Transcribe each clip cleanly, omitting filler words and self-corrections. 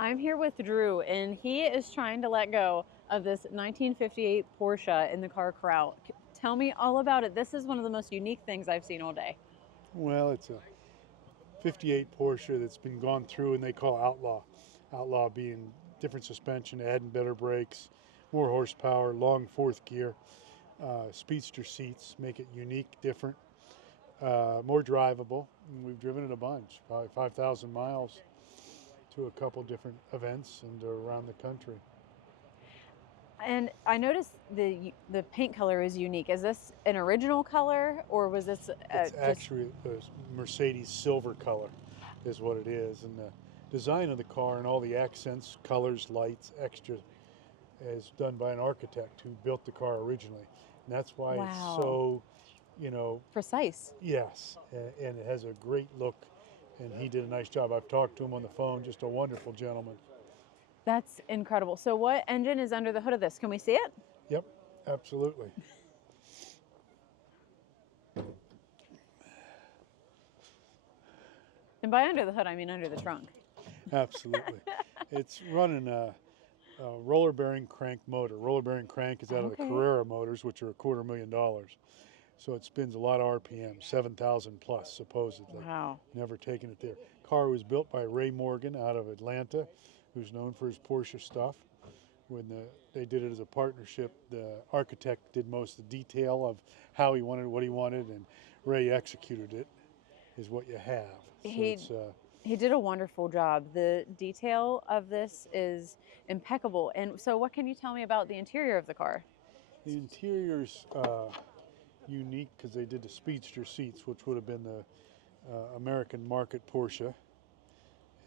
I'm here with Drew, and he is trying to let go of this 1958 Porsche in the car corral. Tell me all about it. This is one of the most unique things I've seen all day. Well, it's a 58 Porsche that's been gone through and they call Outlaw. Outlaw being different suspension, adding better brakes, more horsepower, long fourth gear, speedster seats, make it unique, different, more drivable. And we've driven it a bunch, probably 5,000 miles to a couple different events and around the country. And I noticed the paint color is unique. Is this an original color, or was this It's just actually a Mercedes silver color is what it is. And the design of the car and all the accents, colors, lights, extra is done by an architect who built the car originally. And that's why it's wow, so, you know, precise? yes, and it has a great look. And he did a nice job. I've talked to him on the phone, just a wonderful gentleman. That's incredible. So, what engine is under the hood of this? Can we see it? Yep, absolutely. And by under the hood, I mean under the trunk. Absolutely. It's running a roller bearing crank motor. Roller bearing crank is out of the Okay. Carrera motors, which are $250,000. So it spins a lot of RPM, 7,000 plus supposedly. Wow. Never taken it there. Car was built by Ray Morgan out of Atlanta, who's known for his Porsche stuff. When they did it as a partnership, the architect did most of the detail of how he wanted, what he wanted, and Ray executed it. Is what you have. So He it's he did a wonderful job. The detail of this is impeccable. And so, what can you tell me about the interior of the car? the interior's unique because they did the speedster seats, which would have been the American market Porsche,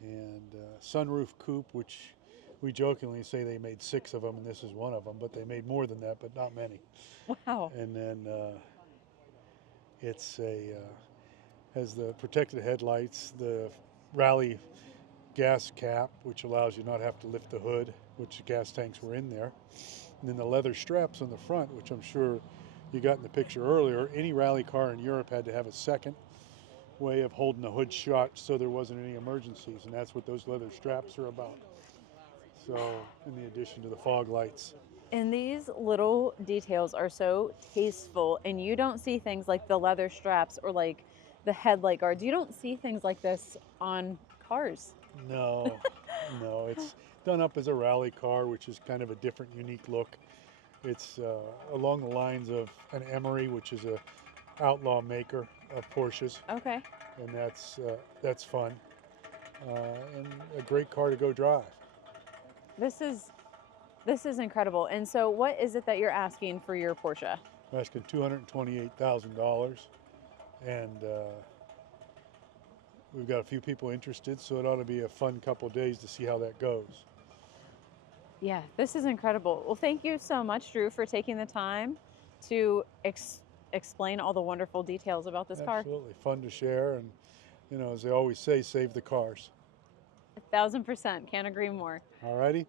and sunroof coupe, which we jokingly say they made 6 of them, and this is one of them, but they made more than that, but not many. Wow. And then it's has the protected headlights, the rally gas cap, which allows you not have to lift the hood, which the gas tanks were in there. And then the leather straps on the front, which I'm sure you got in the picture earlier. Any rally car in Europe had to have a second way of holding the hood shut so there wasn't any emergencies, and that's what those leather straps are about. So, in the addition to the fog lights. And these little details are so tasteful, and you don't see things like the leather straps or like the headlight guards. You don't see things like this on cars. No, no, it's done up as a rally car, which is kind of a different, unique look. It's along the lines of an Emery, which is a outlaw maker of Porsches, Okay. and that's fun uh, and a great car to go drive. This is this is incredible. And so, what is it that you're asking for your Porsche? I'm asking $228,000, and we've got a few people interested, so it ought to be a fun couple of days to see how that goes. Yeah, this is incredible. Well, thank you so much, Drew, for taking the time to explain all the wonderful details about this car. Absolutely fun to share, and as they always say, save the cars. 1000%. Can't agree more. All righty.